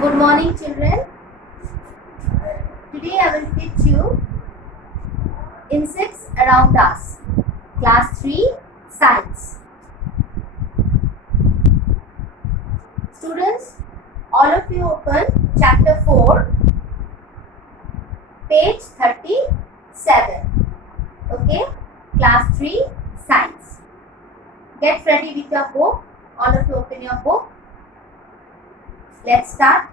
Good morning, children. Today I will teach you insects around us. Class 3 Science. Students, all of you open chapter 4, page 37. Okay? Class 3 Science. Get ready with your book. All of you open your book. Let's start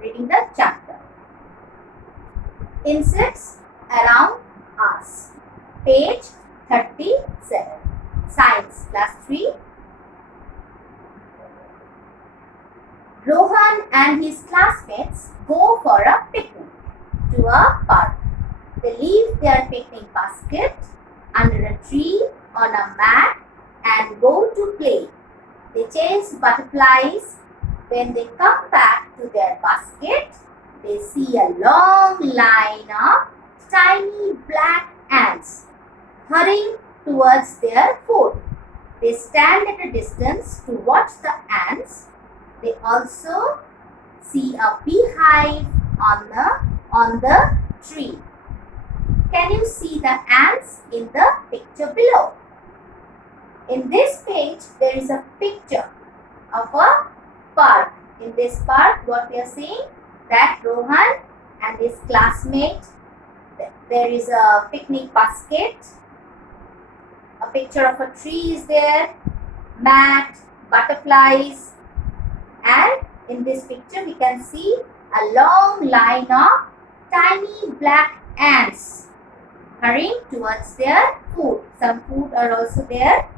reading the chapter. Insects around us. Page 37. Science, class 3. Rohan and his classmates go for a picnic to a park. They leave their picnic basket under a tree on a mat and go to play. They chase butterflies. When they come back to their basket, they see a long line of tiny black ants hurrying towards their food. They stand at a distance to watch the ants. They also see a beehive on the tree. Can you see the ants in the picture below? In this page, there is a picture of a park. In this park, what we are seeing, that Rohan and his classmate, there is a picnic basket, a picture of a tree is there, mat, butterflies, and in this picture we can see a long line of tiny black ants hurrying towards their food. Some food are also there.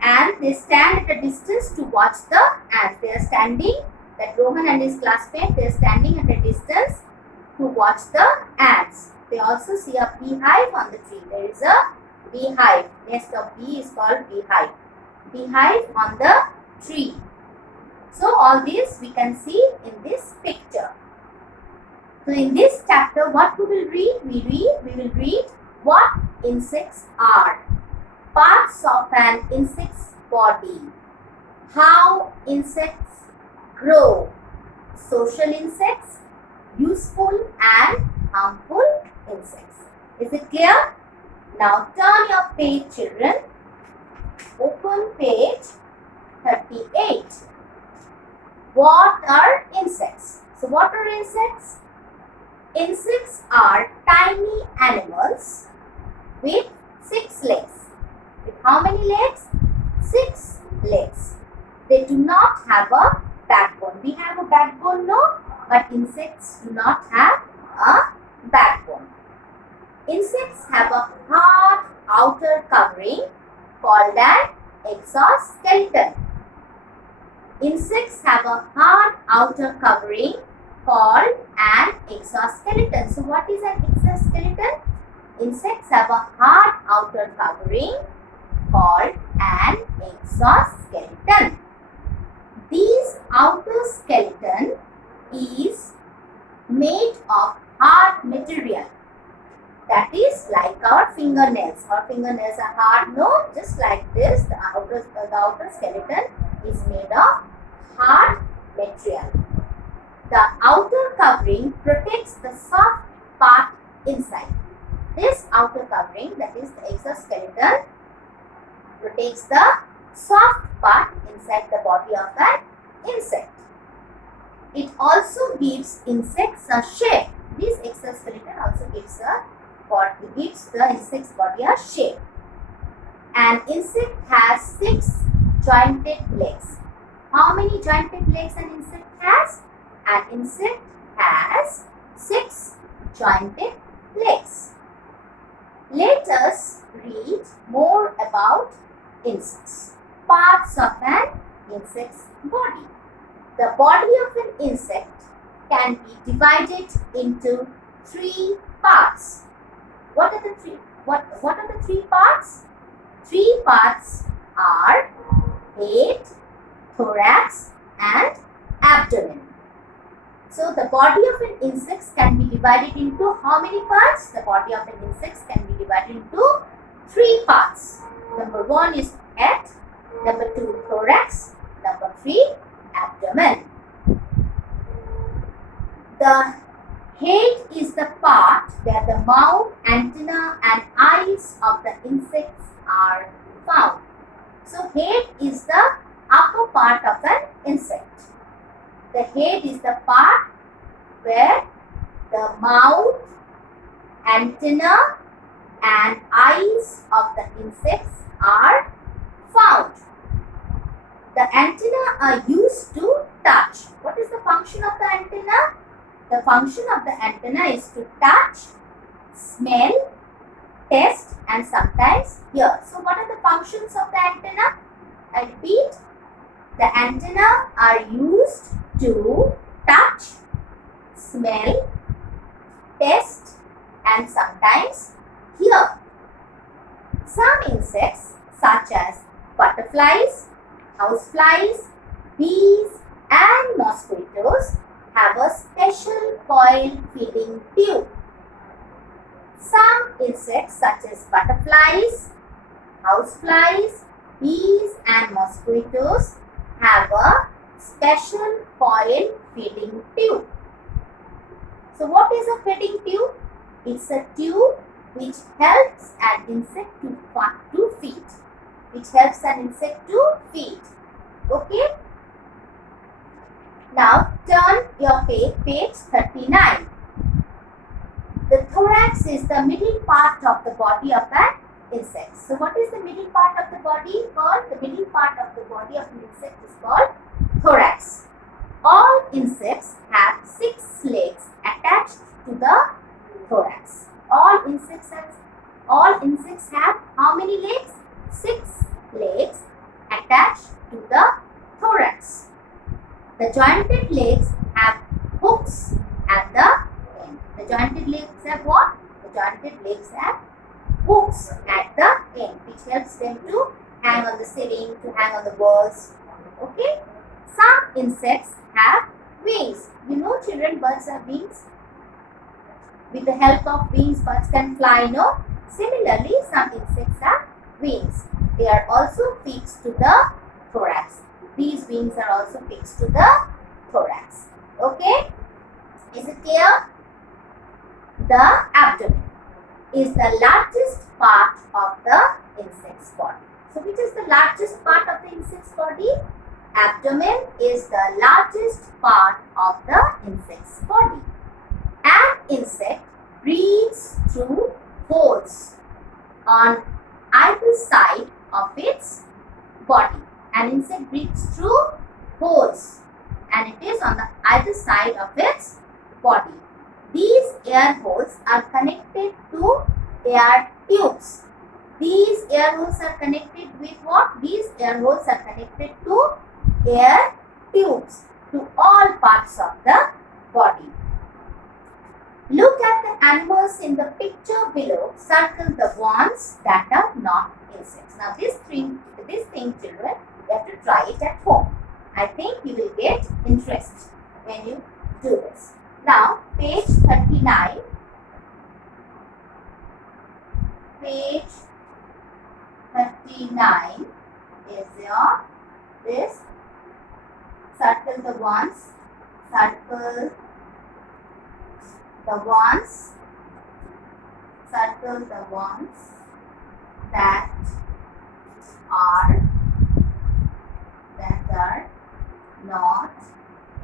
And they stand at a distance to watch the ants. They are standing, that Rohan and his classmate, they are standing at a distance to watch the ants. They also see a beehive on the tree. There is a beehive. Nest of bee is called beehive. Beehive on the tree. So all this we can see in this picture. So in this chapter, what we will read? We will read what insects are. Parts of an insect's body, how insects grow, social insects, useful and harmful insects. Is it clear? Now turn your page, children. Open page 38. What are insects? So what are insects? Insects are tiny animals with 6 legs. With how many legs? 6 legs. They do not have a backbone. We have a backbone, no? But insects do not have a backbone. Insects have a hard outer covering called an exoskeleton. Insects have a hard outer covering called an exoskeleton. So what is an exoskeleton? Insects have a hard outer covering called an exoskeleton. This outer skeleton is made of hard material. That is like our fingernails. Our fingernails are hard, no? Just like this, the outer skeleton is made of hard material. The outer covering protects the soft part inside. This outer covering, that is the exoskeleton, protects the soft part inside the body of an insect. It also gives insects a shape. This exoskeleton also gives the insect's body a shape. An insect has 6 jointed legs. How many jointed legs an insect has? An insect has 6 jointed legs. Let us read more about insects. Parts of an insect's body. The body of an insect can be divided into 3 parts. What are the 3 parts? 3 parts are head, thorax and abdomen. So the body of an insect can be divided into how many parts? The body of an insect can be divided into 3 parts. Number 1 is head, number 2 thorax, number 3 abdomen. Head is the part where the mouth, antenna and eyes of the insects are found. So head is the upper part of an insect. The head is the part where the mouth, antenna and eyes of the insects are found. The antenna are used to touch. What is the function of the antenna? The function of the antenna is to touch, smell, test and sometimes hear. So what are the functions of the antenna? I repeat, the antenna are used to touch, smell, test and sometimes hear. Some insects such as butterflies, houseflies, bees and mosquitoes have a special coil feeding tube. Some insects such as butterflies, houseflies, bees and mosquitoes have a special coil feeding tube. So what is a feeding tube? It's a tube which helps an insect to feed. Which helps an insect to feed. Okay? Now turn your page 39. The thorax is the middle part of the body of an insect. So what is the middle part of the body called? The middle part of the body of an insect is called thorax. All insects have 6 legs attached to the thorax. All insects have how many legs? 6 legs attached to the thorax. The jointed legs have hooks at the end. The jointed legs have what? The jointed legs have hooks at the end, which helps them to hang on the ceiling, to hang on the walls. Okay? Some insects have wings. You know, children, birds have wings. With the help of wings, birds can fly, no? Similarly, some insects have wings. They are also fixed to the thorax. These wings are also fixed to the thorax. Okay? Is it clear? The abdomen is the largest part of the insect's body. So, which is the largest part of the insect's body? Abdomen is the largest part of the insect's body. An insect breathes through holes on either side of its body. An insect breathes through holes and it is on the either side of its body. These air holes are connected to air tubes. These air holes are connected with what? These air holes are connected to air tubes to all parts of the body. Look at the animals in the picture below. Circle the ones that are not insects. Now this thing children, you have to try it at home. I think you will get interest when you do this. Now page 39. Page 39 is your this. Circle the ones. Circle the ones. Circle the ones that are not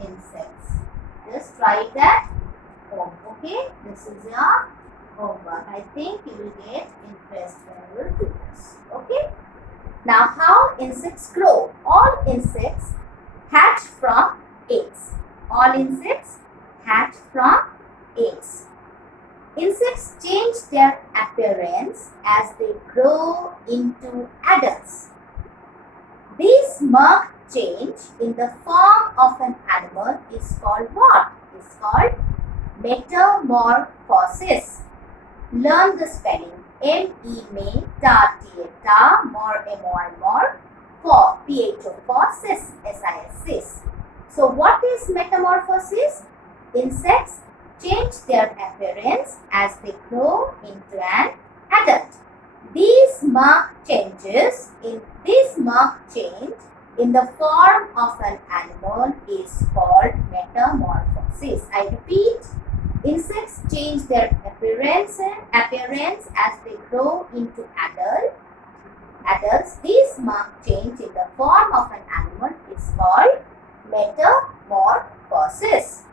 insects. Just try it at home. Okay, this is your homework. I think you will get interest when you will do this. Okay. Now, how insects grow? All insects hatch from eggs. All insects hatch from eggs. Insects change their appearance as they grow into adults. This marked change in the form of an animal is called what? Is called metamorphosis. Learn the spelling. M-E-M-E-T-A-T-A, more M-O-R, for P-H-O, for cis, S-I-S, cis. So what is metamorphosis? Insects change their appearance as they grow into an adult. These marked changes in the form of an animal is called metamorphosis. I repeat, Insects change their appearance as they grow into adults. This marked change in the form of an animal is called metamorphosis.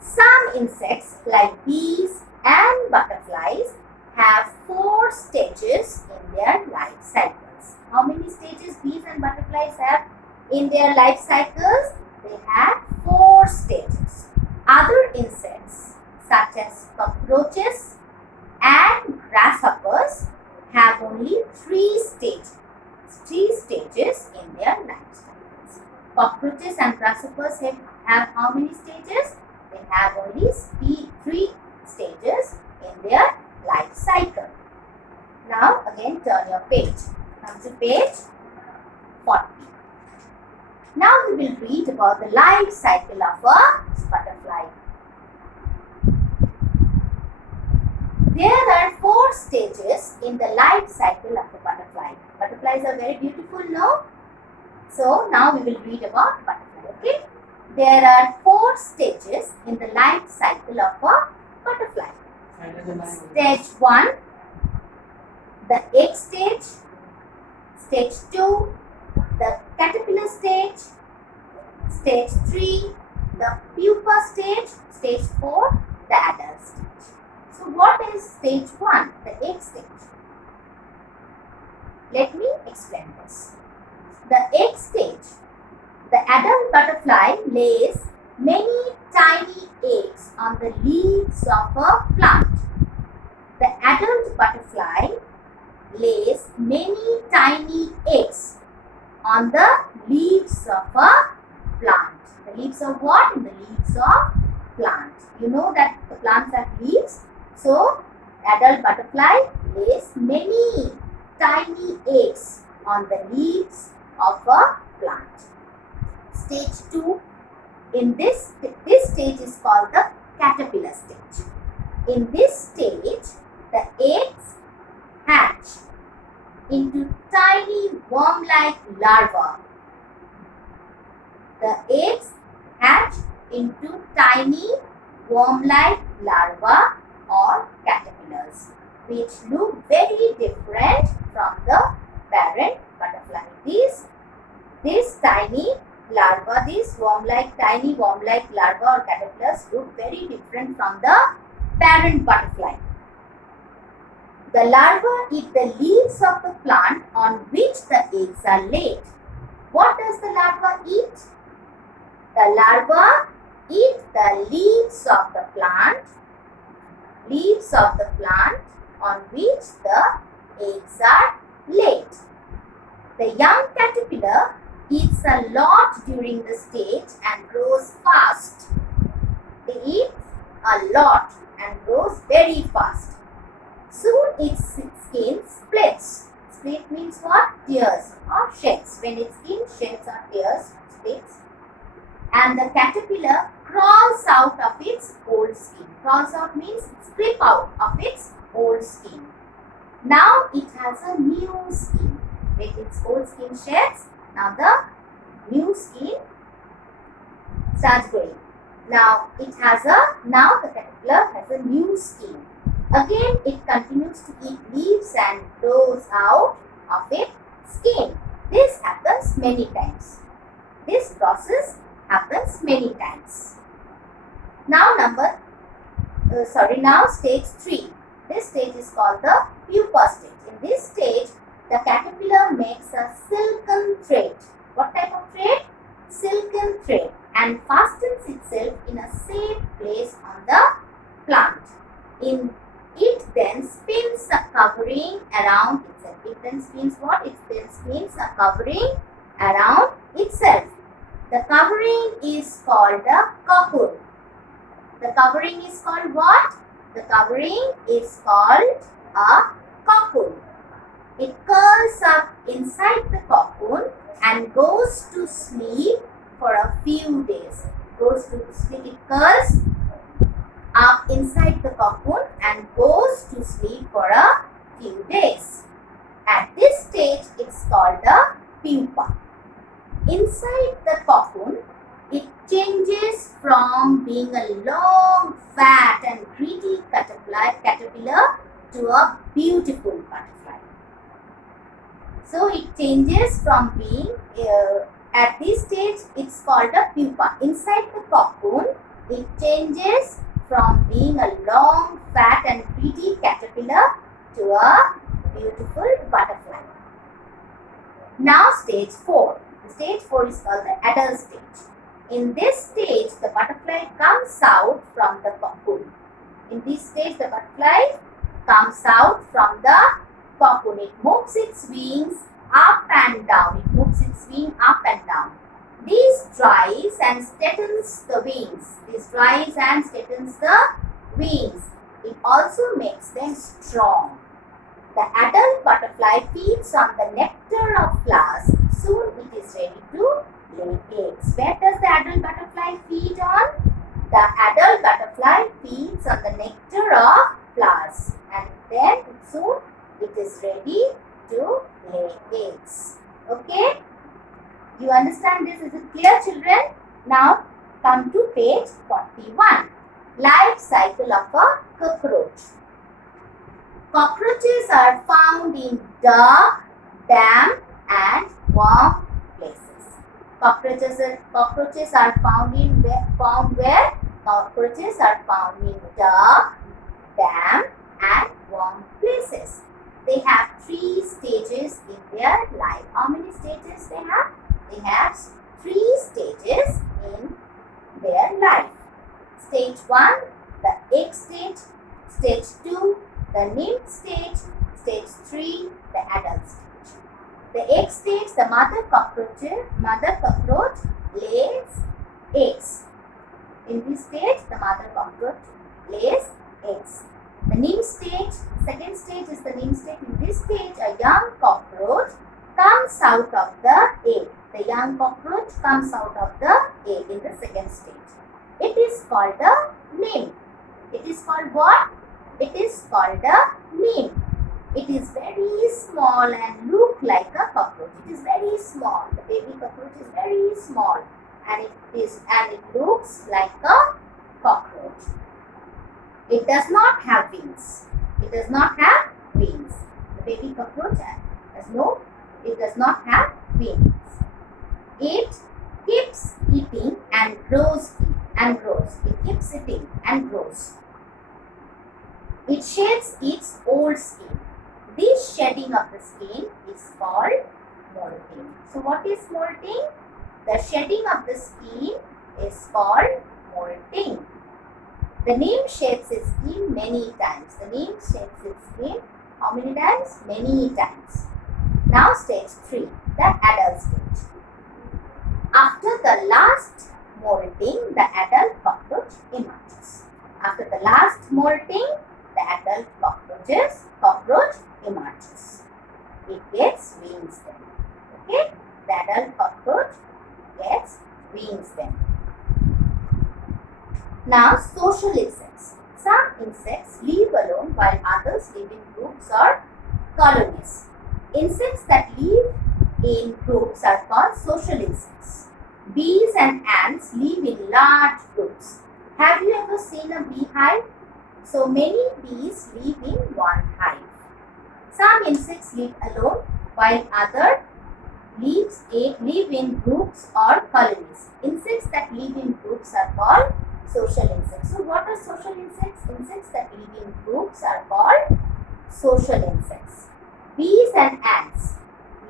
Some insects like bees and butterflies have 4 stages in their life cycles. How many stages bees and butterflies have in their life cycles? They have 4 stages. Other insects such as cockroaches and grasshoppers have only 3 stages in their life cycles. Cockroaches and grasshoppers have how many stages? They have only 3 stages in their life cycle. Now again turn your page. Come to page 40. Now we will read about the life cycle of a butterfly. There are 4 stages in the life cycle of a butterfly. Butterflies are very beautiful, no? So now we will read about butterfly, okay? There are 4 stages in the life cycle of a butterfly. Stage 1, the egg stage. Stage 2, the caterpillar stage. Stage 3, the pupa stage. Stage 4, the adult stage. So what is stage 1, the egg stage? Let me explain this. The egg stage, the adult butterfly lays many tiny eggs on the leaves of a plant. The adult butterfly lays many tiny eggs on the leaves of a plant. The leaves of what? The leaves of plant. You know that the plants have leaves. So, adult butterfly lays many tiny eggs on the leaves of a plant. Stage 2. In this stage is called the caterpillar stage. In this stage, the eggs hatch into tiny worm-like larvae. The eggs hatch into tiny worm-like larvae or caterpillars, which look very different from the parent butterfly. These tiny larvae, these tiny worm-like larvae or caterpillars look very different from the parent butterfly. The larvae eat the leaves of the plant on which the eggs are laid. What does the larva eat? The larva eat the leaves of the plant on which the eggs are laid. The young caterpillar eats a lot during the stage and grows fast. They eat a lot and grows very fast. Soon its skin splits. Split means what? Tears or sheds. When its skin sheds or tears, splits. And the caterpillar crawls out of its old skin. Crawls out means strip out of its old skin. Now it has a new skin. When its old skin sheds, now the new skin starts growing. Now the caterpillar has a new skin. Again it continues to eat leaves and grows out of its skin. This happens many times. This process happens many times. Now stage 3. This stage is called the pupa stage. In this stage, the caterpillar makes a silken thread. What type of thread? Silken thread, and fastens itself in a safe place on the plant. It then spins a covering around itself. It then spins what? It then spins a covering around itself. The covering is called a cocoon. The covering is called what? The covering is called a cocoon. It curls up inside the cocoon and goes to sleep for a few days. It curls up inside the cocoon and goes to sleep for a few days. At this stage, it's called the pupa. Inside the cocoon, it changes from being a long, fat and greedy caterpillar to a beautiful butterfly. So it changes from being, at this stage it's called a pupa. Inside the cocoon, it changes from being a long, fat and greedy caterpillar to a beautiful butterfly. Now stage 4. Stage 4 is called the adult stage. In this stage, the butterfly comes out from the cocoon. In this stage, the butterfly comes out from the cocoon. It moves its wings up and down. It moves its wing up and down. This dries and steadens the wings. This dries and steadens the wings. It also makes them strong. The adult butterfly feeds on the nectar of flowers. Soon it is ready to lay eggs. Where does the adult butterfly feed on? The adult butterfly feeds on the nectar of flowers, and then soon it is ready to lay eggs. Okay? You understand this? Is it clear, children? Now come to page 41. Life cycle of a cockroach. Cockroaches are found in dark, damp and warm places. Cockroaches are found where? Cockroaches are found in dark, damp and warm places. They have 3 stages in their life. How many stages they have? They have 3 stages in their life. Stage 1, the egg stage. Stage 2, the nymph stage. Stage 3, the adult stage. The egg stage, the mother cockroach lays eggs. In this stage, the mother cockroach lays eggs. The nymph stage, second stage is the nymph stage. In this stage, a young cockroach comes out of the egg. The young cockroach comes out of the egg in the second stage. It is called the nymph. It is called what? It is called the nymph. It is very small and look like a cockroach. It is very small. The baby cockroach is very small, and it looks like a cockroach. It does not have wings. It does not have wings. The baby cockroach it does not have wings. It keeps eating and grows and grows. It keeps eating and grows. It sheds its old skin. This shedding of the skin is called molting. So what is molting? The shedding of the skin is called molting. The nymph sheds its skin many times. The nymph sheds its skin how many times? Many times. Now stage 3, the adult stage. After the last molting, the adult cockroach emerges. After the last molting, the adult cockroach emerges. It gets wings then. Okay? The adult cockroach gets wings then. Now, social insects. Some insects live alone while others live in groups or colonies. Insects that live in groups are called social insects. Bees and ants live in large groups. Have you ever seen a beehive? So many bees live in one hive. Some insects live alone while others live in groups or colonies. Insects that live in groups are called social insects. So what are social insects? Insects that live in groups are called social insects. Bees and ants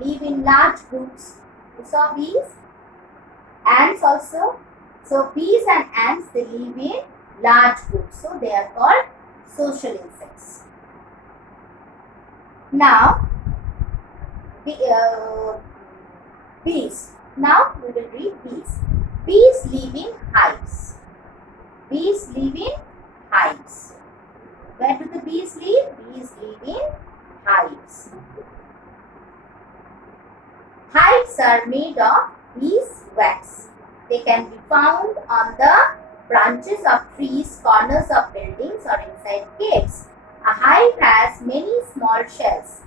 live in large groups. You saw bees? Ants also. So bees and ants, they live in large groups. So they are called social insects. Now, bees. Now we will read bees. Bees live in hives. Bees live in hives. Where do the bees live? Bees live in hives. Hives are made of beeswax. They can be found on the branches of trees, corners of buildings or inside caves. A hive has many small shells.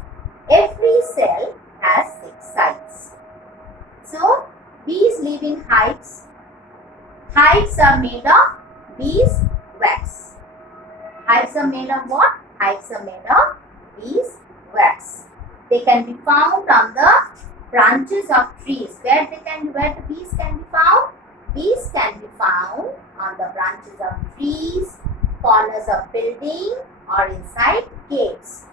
Every cell has 6 sides. So, bees live in hives. Hives are made of beeswax. Hives are made of what? Hives are made of beeswax. They can be found on the branches of trees. Where the bees can be found? Bees can be found on the branches of trees, corners of building, or inside caves.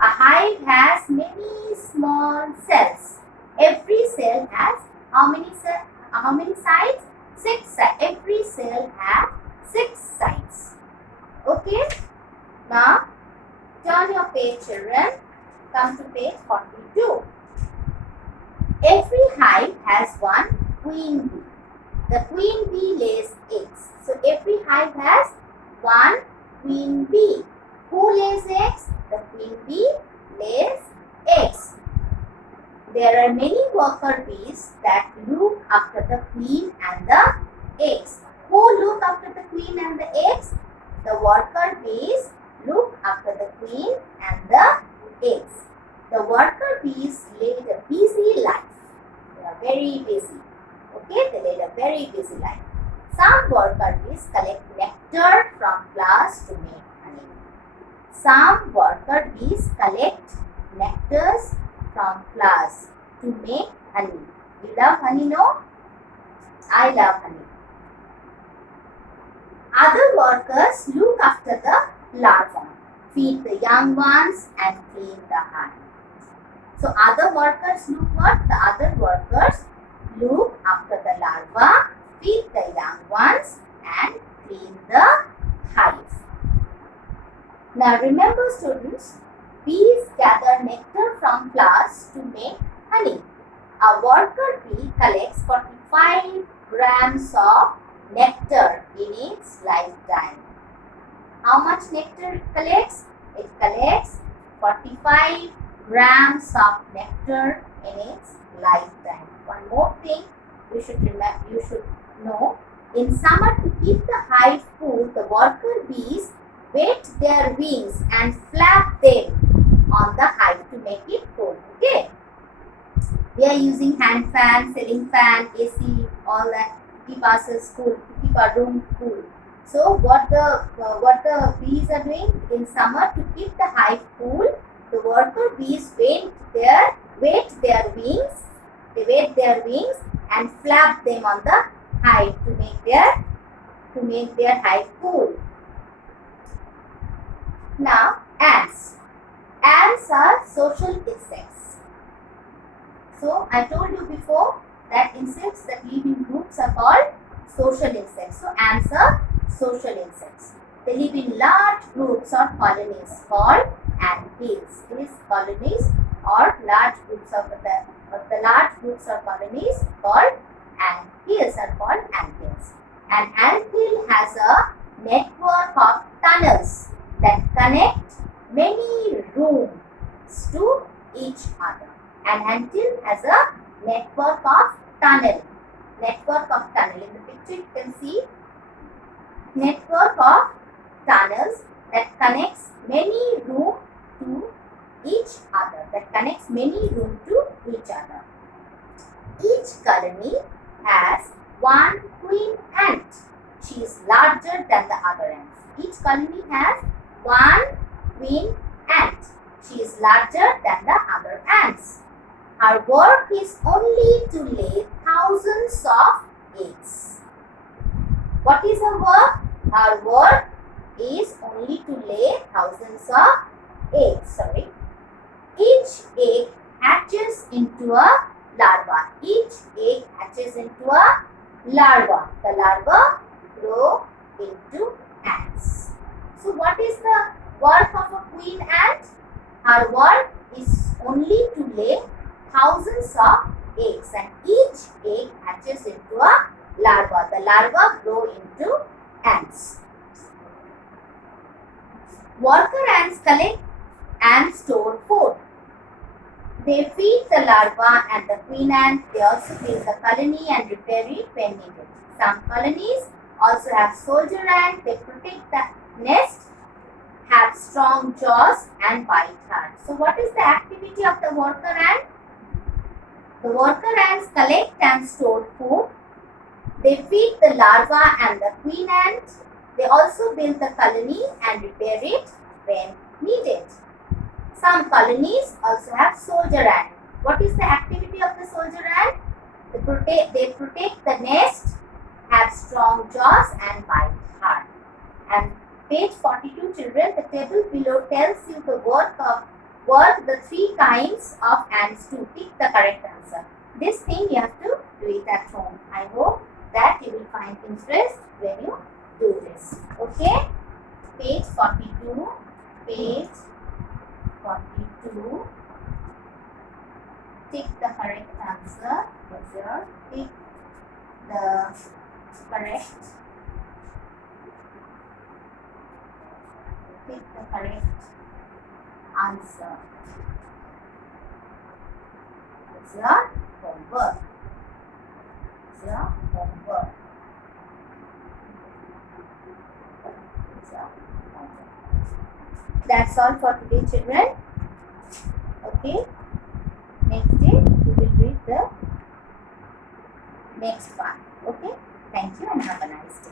A hive has many small cells. Every cell has how many sides? 6 sides. Every cell has 6 sides. Okay. Now turn your page, children. Come to page 42. Every hive has one queen bee. The queen bee lays eggs. So every hive has one queen bee. Who lays eggs? The queen bee lays eggs. There are many worker bees that look after the queen and the eggs. Who look after the queen and the eggs? The worker bees look after the queen and the eggs. The worker bees lead a busy life. They are very busy. Okay, they lead a very busy life. Some worker bees collect nectar from flowers to make honey. Some worker bees collect nectars from flowers to make honey. You love honey, no? I love honey. Other workers look after the larvae, feed the young ones and clean the hive. So other workers look what? The other workers look after the larvae, feed the young ones and clean the hive. Now remember, students, bees gather nectar from flowers to make honey. A worker bee collects 45 grams of nectar in its lifetime. How much nectar it collects? It collects 45 grams of nectar in its lifetime. One more thing you should know. In summer, to keep the hive cool, the worker bees wet their wings and flap them on the hive to make it cool. Okay. We are using hand fan, ceiling fan, AC, all that to keep ourselves cool, to keep our room cool. So what the bees are doing in summer to keep the hive cool, the worker bees wet their wings. They wet their wings and flap them on the hive to make their hive cool. Now ants. Ants are social insects. So I told you before that insects that live in groups are called social insects. So ants are social insects. They live in large groups or colonies called anthills. These colonies or large groups of the large groups or colonies called anthills are called anthills. An anthill has a network of tunnels that connect many rooms to each other. An anthill has a network of tunnel. In the picture you can see network of tunnels that connects many rooms to each other. Each colony has one queen ant. She is larger than the other ants. Each colony has one queen ant. She is larger than the other ants. Her work is only to lay thousands of eggs. What is her work? Her work is only to lay thousands of eggs. Each egg hatches into a larva. The larva grow into ants. So what is the work of a queen ant? Her work is only to lay thousands of eggs, and each egg hatches into a larva. The larva grow into ants. Worker ants collect and store food. They feed the larva and the queen ant. They also clean the colony and repair it when needed. Some colonies also have soldier ants. They protect the nest, have strong jaws and bite hard. So what is the activity of the worker ant? The worker ants collect and store food. They feed the larva and the queen ant. They also build the colony and repair it when needed. Some colonies also have soldier ant. What is the activity of the soldier ant? They protect the nest, have strong jaws and bite hard. And page 42, children, the table below tells you the work the 3 kinds of ants to pick the correct answer. This thing you have to do it at home. I hope that you will find interest when you do this. Okay? Page 42. Page 42. Tick the correct answer. Here. Tick the correct. Tick the correct answer. It's your homework. It's your homework. It's your homework. That's all for today, children. Okay. Next day we will read the next part. Okay. Thank you and have a nice day.